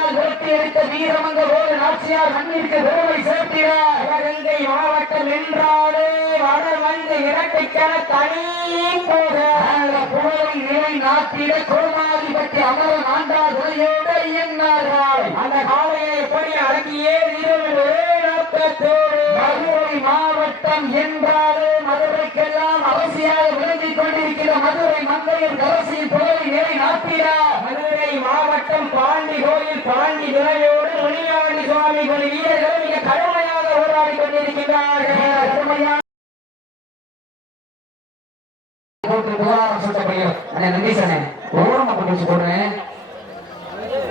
கால் வெட்டி எடுத்த வீரமங்க வேலு நாச்சியார் மண்ணிற்கு பெருமை சேர்க்கிறார். சிவகங்கை மாவட்டம் நின்றாடு வடமந்து இரட்டைக்கான தனி போக புகழை நிலை நாட்டிட கோமாதிபட்டி அமரன் ஆண்டார் துணையோடு இயங்கினார்கள். அந்த காலையை எப்படி அடக்கியே மதுரை மாவட்டம் என்றாலே மதுரைக்கெல்லாம் அவசியாக விளங்கிக் கொண்டிருக்கிற மதுரை மந்தையின் கரசியில் புகழை நிலை நாட்டினார். மதுரை மாவட்டம் பாண்டி கோயில் பாண்டி துணையோடு முனியாண்டி சுவாமி கொண்டு வீரர்கள் மிக கடுமையாக போராடி கொண்டிருக்கிறார்கள். நம்பீசனே ஓரமா கொண்டு வச்சு போடுறேன்.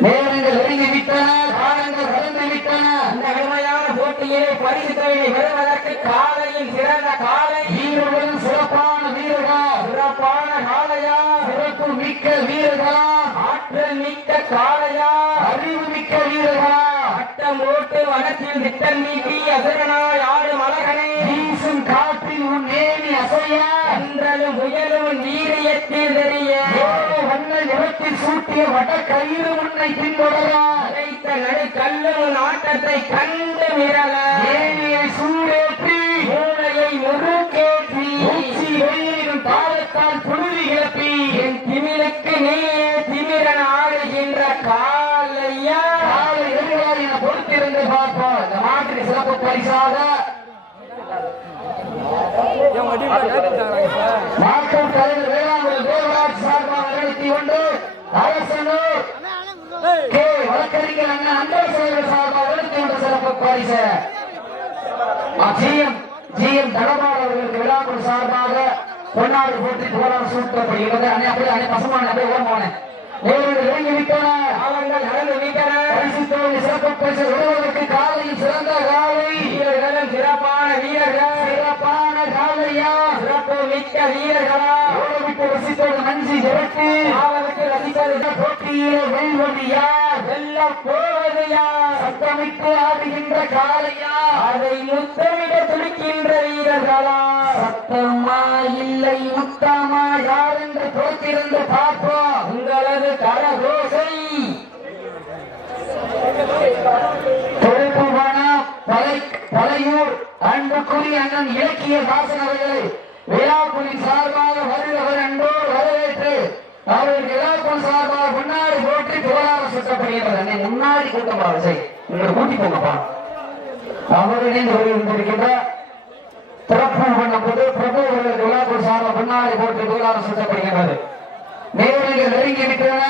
நேரங்கள் நெருங்கி விட்டன, காலங்கள் கடந்து விட்டன. அந்த கடுமையான போட்டியிலே பரிசு தொகையை பெறுவதற்கு காலையில் சிறந்த காலை வீரர்களும் சிறப்பான வீரர்கள், சிறப்பான காலையா, சிறப்பு மிக்க வீரர்களா, ஆற்றல் மிக்க காலையா, அறிவு மிக்க வீரர்களா, அட்டம் ஓட்டு வனத்தில் திட்டம் நீக்கி அசுரனாய் ஆடும் அழகனே, வீசும் காற்றில் உன் நேமி அசைய என்றலும் புயலும் வீரியத்தில் தெரிய வண்ண நிறத்தில் சூட்டிய வட கயிறு உன்னை பின்தொடர அழைத்த நடு கல்லும் ஆட்டத்தை கண்டு மிரள ஏனியை சூடேற்றி மூளையை முறுக்கேற்றி உச்சி வெயிலும் பாலத்தால் புழுதி கிளப்பி என் திமிழுக்கு நீயே திமிரன் ஆடுகின்ற காலையா காலை எதிராக என பொறுத்திருந்து பார்ப்போம். இந்த மாட்டுக்கு சிறப்பு பரிசாக மாற்றம் தலைவர் வேளாண் தேவராஜ் சார்பாக நடத்தி கொண்டு அரசனூர் கே வழக்கறிஞர் அண்ணன் அன்பரசன் சார்பாக நடத்தி கொண்ட சிறப்பு பரிசு ஜிஎம் தடபால் அவர்களுக்கு விழாக்குழு சார்பாக பொன்னாடு போட்டி புகழாரம் சூட்டப்படுகிறது. அப்படியே பசுமான அப்படியே ஓரமான நேரில் இறங்கி விட்டன, அவர்கள் நடந்து விட்டன. பரிசு தொகை சிறப்பு பரிசு விடுவதற்கு காலையில் சிறந்த காலை வீரர்களும் சிறப்பான வீரர்கள், சிறப்பான காலையா, சிறப்பு மிக்க வீரர்களா, ஓடவிட்டு ரசித்தோடு நன்றி திரட்டி அவருக்கு ரசித்தது போட்டியிலே வெல்வது யார், வெல்ல போவது யார், சத்தமிட்டு ஆடுகின்ற காலையா, அதை முத்தமிட துடிக்கின்ற வீரர்களா, சத்தமா இல்லை முத்தமா யார் என்று பொறுத்திருந்து பார்ப்போம். உங்களது கரகோசை பழையூர் அன்புக்குரிய அண்ணன் இலக்கிய வாசன் அவர்களை விழாக்குழின் சார்பாக வருகிறவர் அன்போடு வரவேற்று அவர்களுக்கு விழாக்குழு சார்பாக முன்னாடி போற்றி புகழாரம் சுட்டப்படுகிறது. அண்ணன் முன்னாடி கூட்டம் வரிசை உங்களை கூட்டி போங்கப்பா. அவர் இணைந்து வருகின்ற திறப்பு பண்ணும் போது பிரபு அவர்களுக்கு விழாக்குழு சார்பாக முன்னாடி போற்றி புகழாரம் சுட்டப்படுகிறது. நேரங்கள் நெருங்கி விட்டன,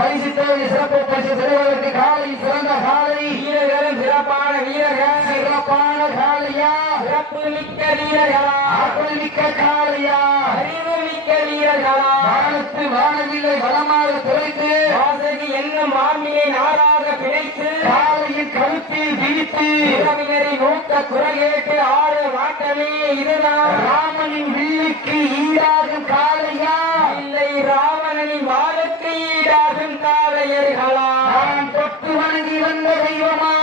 பரிசு தொகை சிறப்பு பரிசு பெறுவதற்கு காலையில் சிறந்த காலை வீரர்களும் சிறப்பான வீரர்கள், சிறப்பான காலையா, சிறப்பு மிக்க வீரர்களா, ஆற்றல் மிக்க காலையா, அறிவு மிக்க வீரர்களா, வானத்து வானவில்லை வளமாக துளைத்து வாசகி என்னும் மாமியை நாராக பிணைத்து காலையில் கழுத்தில் விரித்து உறவினரை நோக்க குரகேட்டு ஆடு மாட்டமே இதுதான் ராமனின் வில்லுக்கு ஈடாகும் காலையா, இல்லை ராவணனின் வாளுக்கு ஈடாகும் காளையர்களா, நான் தொட்டு வணங்கி வந்த தெய்வமா,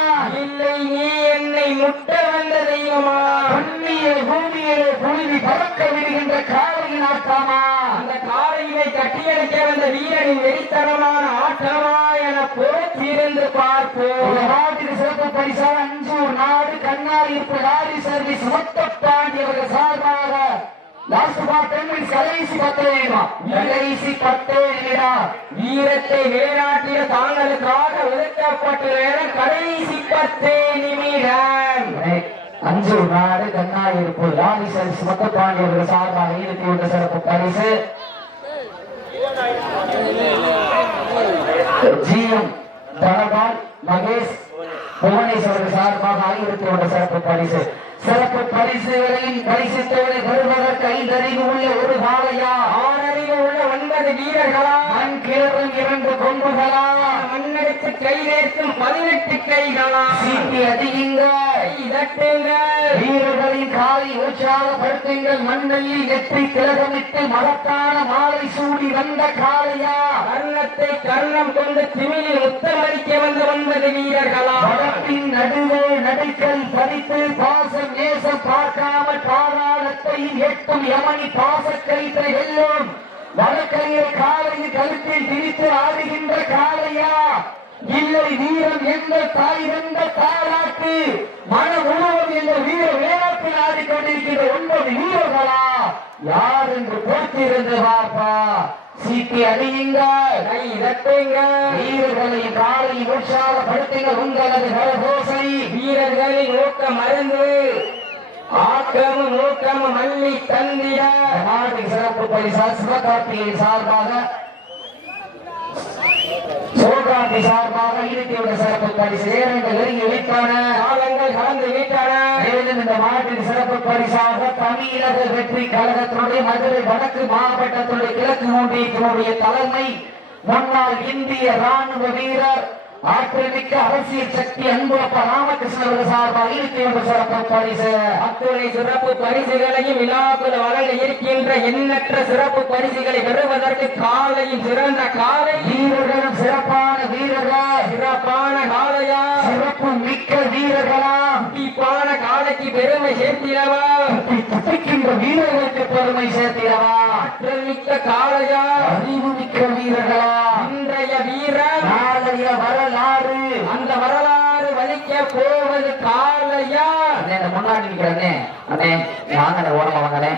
இல்லை நீ என்னை முட்ட வந்த தெய்வமா, புண்ணிய பூமியிலே புழுதி பறக்க விடுகின்ற காளையின் ஆட்டமா, அந்த காளையினை கட்டியடிக்க வந்த வீரனின் வெறித்தனமான ஆட்டமா என பொறுத்திருந்து பார்ப்போம். நாட்டிற்கு சிறப்பு பரிசாக அஞ்சூர் நாடு கண்ணாடி இருப்பு லாரி சர்வீஸ் முத்தப்பாண்டி அவர்கள் சார்பாக கடைசி 10 நிமிடம் வீரத்தை நிலைநாட்டிய தாங்களுக்காக ஒதுக்கப்பட்ட நேரம் கடைசி 10 நிமிடம். அஞ்சூர் நாடு கண்ணாடி இருப்பு லாரி சர்வீஸ் முத்தப்பாண்டி அவர்கள் சார்பாக ஈடுபட்டு கொண்ட சிறப்பு பரிசு ஜிஎம் தனபால் மகேஷ் புவனேஸ்வரர் சார்பாக ஈடுபட்டு கொண்ட சிறப்பு பரிசு. சிறப்பு பரிசுகளையும் பரிசு தொகை பெறுவதற்கு 5 அறிவு உள்ள ஒரு காளையா, 6 அறிவு உள்ள 9 வீரர்களா, மண் கிளறும் 2 கொம்புகளா, மண்ணெடுத்து கைதேர்க்கும் 18 கைகளா, சீட்டி அதிகங்க வீரர்களின் காலை உற்சாகப்படுத்துங்கள். மண்ணில் நெற்றி திலகமிட்டு மகத்தான மாலை சூடி வந்த காளையா, கர்ணத்தை கர்ணம் கொண்டு திமிழில் முத்தமளிக்க வந்த 9 வீரர்களா, படத்தின் நடுவே நடுக்கல் பதித்து பாசம் நேசம் பார்க்காமல் பாராளத்தை எட்டும் யமனி பாசக்கயிற்றை வெல்லும் வழக்கறிஞர் காலையில் கழுத்தில் திரித்து ஆடுகின்ற காளையா, இல்லை வீரம் எந்த தாய் வந்த தாராட்டு மன உணவும் என்ற வீர வேளாட்டில் ஆடிக்கொண்டிருக்கின்ற 9 வீரர்களா யார் என்று போட்டிருந்து பார்ப்பா. சீட்டி அடியுங்கள், கை தட்டுங்கள், வீரர்களின் காலை உற்சாகப்படுத்துங்கள். உங்களது கரகோசை வீரர்களின் ஊக்க மருந்து ஆக்கமும் ஊக்கமும் மல்லி தந்திட நாட்டின் சிறப்பு பரிசா சிவகார்த்திகை சார்பாக சோகாந்தி சார்பாக இறுதியோட சிறப்பு பரிசு நேரங்கள் நெருங்கி வைத்தான, காலங்கள் கலந்து வைத்தான. மேலும் இந்த மாட்டின் சிறப்பு பரிசாக தமிழக வெற்றி கழகத்தினுடைய மதுரை வடக்கு மாவட்டத்தினுடைய கிழக்கு ஒன்றியத்தினுடைய தலைமை முன்னாள் இந்திய ராணுவ வீரர் ஆற்றமிக்க அரசியல் சக்தி அன்புப்ப ராமகிருஷ்ணன் சார்பாக இறுதியோட சிறப்பு பரிசு. அத்துணை சிறப்பு பரிசுகளையும் விழாக்குள் வழங்க இருக்கின்ற எண்ணற்ற சிறப்பு பரிசுகளை பெறுவதற்கு காலையும் சிறந்த காலை வீரர்களும் சிறப்பான வீரர்கள், சிறப்பான காலையா, சிறப்பு மிக்க வீரர்களா, தீப்பான காலைக்கு பெருமை சேர்த்திடவா, துடிக்கின்ற வீரர்களுக்கு பெருமை சேர்த்திடவா, ஆற்றல் மிக்க காலையா, அறிவு மிக்க வீரர்களா, இன்றைய வீரர் நாளைய வரலாறு, அந்த வரலாறு வலிக்க போவது காலையா. முன்னாடி நிற்கிறேன் அண்ணே, வாங்க ஓரமா வாங்கண்ணே.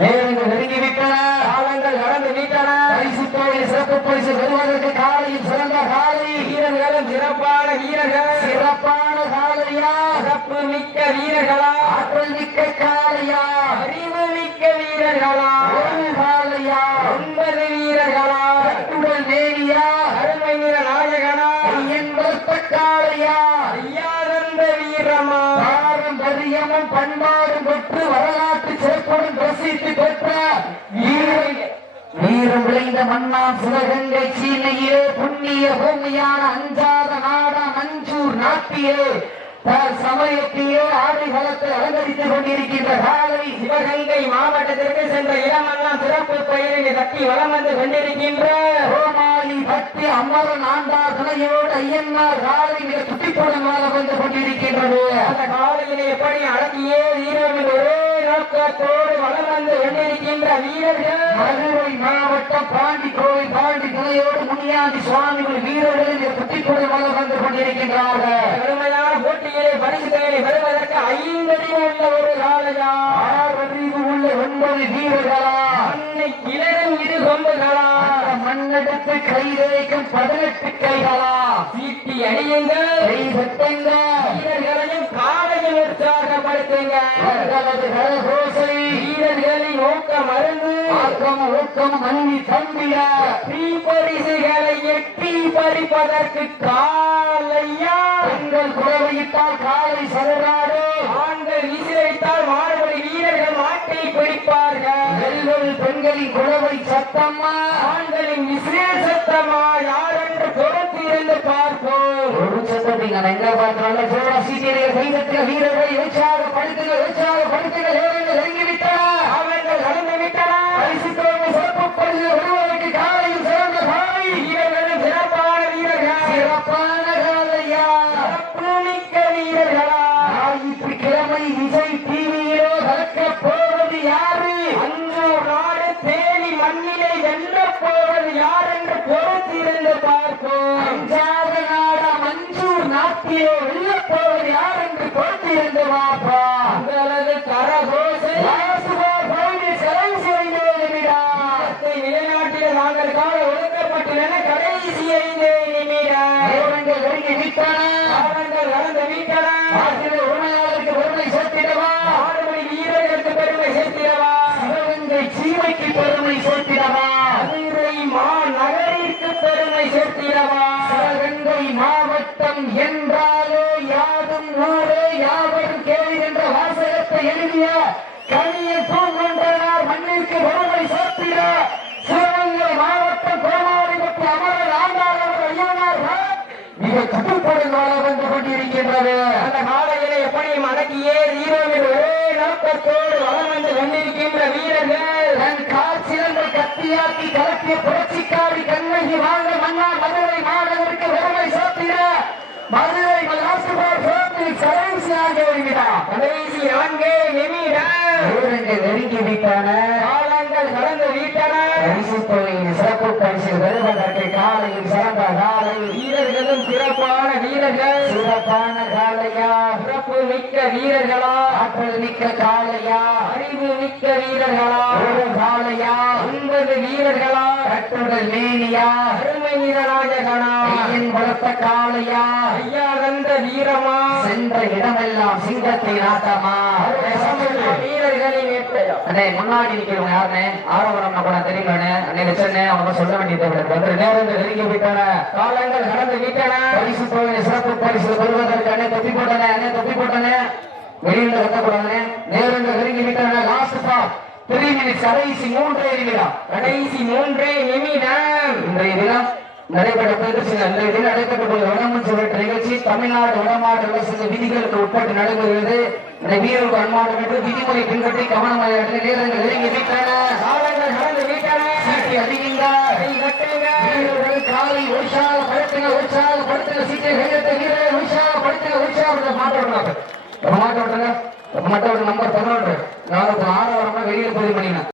நேரங்கள் நெருங்கி விட்டன, காலங்கள் கடந்து விட்டன. பரிசு தொகை சிறப்பு பரிசு பெறுவதற்கு காலையில் சிறந்த காலை வீரர்களும் சிறப்பான வீரர்கள், சிறப்பான காலையா, சிறப்பு மிக்க வீரர்களா, ஆற்றல் மிக்க காலையா, அறிவு மிக்க வீரர்களா, ஒரு காலையா, 9 வீரர்களா, கட்டுடல் தேவியா, அருமை வீர நாயகனா, என்பத்த காலையா, ஐயாதந்த வீரமா, பாரம்பரியமும் பண்பாடும் பெற்று வரலாற்று சிறப்புடன் பிரசித்தி பெற்ற வீரம் விளைந்த மன்னா சிவகங்கை சீமையே புண்ணிய பூமியான அஞ்சாத நாடா மஞ்சூர் நாட்டியே சமயத்தையே ஆடிகளத்தை அலங்கரித்துக் கொண்டிருக்கின்ற காலை சிவகங்கை மாவட்டத்திற்கு சென்ற இடமெல்லாம் சிறப்பு பெயரினை தட்டி வளம் வந்து கொண்டிருக்கின்ற கோமாளி பக்தி அமரன் ஆண்டார் துணையோடு ஐயன்னார் காலை மிக துட்டிப்புடன் வந்து கொண்டிருக்கின்றது. அந்த காலையினை எப்படி அடக்கியே வீரர்கள் ஒரே நோக்கத்தோடு வளம் வந்து கொண்டிருக்கின்ற வீரர்கள் மதுரை மாவட்டம் பாண்டி கோவில் பாண்டி துணையோடு முனியாண்டி சுவாமிகள் வீரர்கள் மிக துட்டிப்புடன் வந்து கொண்டிருக்கின்றார்கள். கடுமையான போட்டிகளை பரிசுகளை பெறுவதற்கு 5 அறிவு உள்ள ஒரு காலையா, 6 அறிவு உள்ள 9 வீரர்களா, மண்ணை கிளறும் 2 கொம்புகளா, மண்ணெடுத்து கைரேக்கும் 18 கைகளா, சீட்டி அடியுங்கள், கை தட்டுங்கள், வீரர்களையும் காலையும் உற்சாகப்படுத்துங்க. கரகோசை வீரர்களின் ஊக்க மருந்து ஆக்கம் ஊக்கம் மண்ணி தம்பிட பரிசுகளை எட்டி பறிப்பதற்கு காலையா. பெண்கள் குறவையிட்டால் காலை சதுராடு, ஆண்கள் விசிலைத்தால் மாறுபடி வீரர்கள் மாட்டை பிடிப்பார்கள். பெண்களின் குறவை சத்தம்மா, ஆண்களின் விசில் சத்தமா, யார் என்று பொறுத்திருந்து பார்ப்போம். ஒரு சத்தத்தை நான் எங்க பார்க்கிறோம். சோழ சீட்டியர்கள் கைதட்டுக, வீரர்களை உற்சாகப்படுத்துக, உற்சாகப்படுத்துக. நேரங்கள் நெருங்கிவிட்டன, அவர்கள் கடந்து விட்டன. பரிசு தொகை சிறப்பு பரிசு வருவதற்கு காலையில் சிறந்த காலை வீரர்களும் சிறப்பான வீரர்கள், சிறப்பான காலையா, சிறப்பு மிக்க வீரர்களா. ஞாயிற்றுக்கிழமை விஜய் டிவியிலோ கலக்க போவது யாரு? அஞ்சூர் நாடு தேனி மண்ணிலே வெல்ல போவது யார் என்று பொறுத்திருந்து பார்ப்போம். அஞ்சாத நாடா மஞ்சூர் நாட்டிலே வெல்ல போவது யார் என்று பொறுத்திருந்து பார்ப்போம். உங்களது கரகோசை நிலைநாட்டில் நாங்கள் கால ஒதுக்கப்பட்டுள்ளன. கடைசி 5 நிமிடம் நேரங்கள் நெருங்கி விட்டன, காலங்கள் நடந்து விட்டன. உரிமையாளருக்கு பெருமை சேர்த்திடவா, ஆடுபடி வீரர்களுக்கு பெருமை சேர்த்திடவா, சிவகங்கை சீமைக்கு பெருமை சேர்த்திடவா, மதுரை மாநகரிற்கு பெருமை சேர்த்திடவா. சிவகங்கை மாவட்டம் என்றாலே யாதும் ஊரே யாவரும் கேள்வி என்ற வாசகத்தை எழுதிய கனிய பூங்கொன்றனார் மண்ணிற்கு பெருமை சேர்த்திட சிவகங்கை மாவட்டம் கோமாரி மற்றும் அமரர் ஆண்டாளர் ஐயனார்கள் மிக கட்டுப்படும் வந்து கொண்டிருக்கின்றது. அந்த காலையிலே எப்படியும் அடக்கியே வீரர்கள் ஒரே நோக்கத்தோடு வளம் வந்து கொண்டிருக்கின்ற வீரர்கள் தன் காட்சியங்கள் கத்தியாக்கி கலக்கிய புரட்சிக்காரி கண்ணகி வாழ்ந்த மன்னார் மதுரை மாநகருக்கு பெருமை சேர்த்திட மதுரை கடைசி 4 நிமிடம் நெருங்கி விட்டன, காலங்கள் கடந்து விட்டன. பரிசு தொகையின் சிறப்பு பரிசு பெறுவதற்கு காலையில் சிறந்த காலை வீரர்களும் சிறப்பான வீரர்கள் சிறப்பான காலையா சிறப்பு மிக்க வீரர்களா ஆற்றல் மிக்க காலையா அறிவு மிக்க வீரர்களா ஒரு காலையா 9 வீரர்களா கட்டுடல் மேனியா அருமை வீரராஜகனா கையின் பலத்த காலையா ஐயா வந்த வீரமா சென்ற இடமெல்லாம் சிங்கத்தின் ஆட்டமா வீரர்களின் ஏற்றையா அண்ணே முன்னாடி நிக்கிறவங்க யாருன்னு ஆரவரம் கூட தெரியுமாண்ணே அண்ணே நிச்சயண்ணே அவங்க சொல்ல வேண்டியது வந்து நேரங்கள் நெருங்கி விட்டன காலங்கள் கடந்து விட்டன பரிசு தொகை சிறப்பு பரிசு பெறுவதற்கு அண்ணே தொப்பி போட்டனே வெளியில கட்டக்கூடாதுண்ணே நேரங்கள் நெருங்கி விட்டன லாஸ்ட் பாப் 3 மினிட்ஸ் கடைசி 3 நிமிடம் இன்றைய தினம் நடைபெற்ற வடமஞ்சு நிகழ்ச்சி தமிழ்நாடு வடமாடு அரசு விதிகளுக்கு உட்பட்டு நடைபெறுகிறது. இந்த வீரருக்கு அன்பான விதிமுறை பின்பற்றி கவனமாக நேரங்கள் நெருங்கி விட்டன. காலங்கள் கடந்து விட்டன. சீட்டி அடியுங்க, வீரர்கள் காலை உற்சாகப்படுத்துங்க சீட்டை கையெழுத்த வீரர்கள் உற்சாகப்படுத்துங்க மாட்ட விட்டுங்க நம்பர் 11 4 6 வெளியில் பதிவு பண்ணிங்க.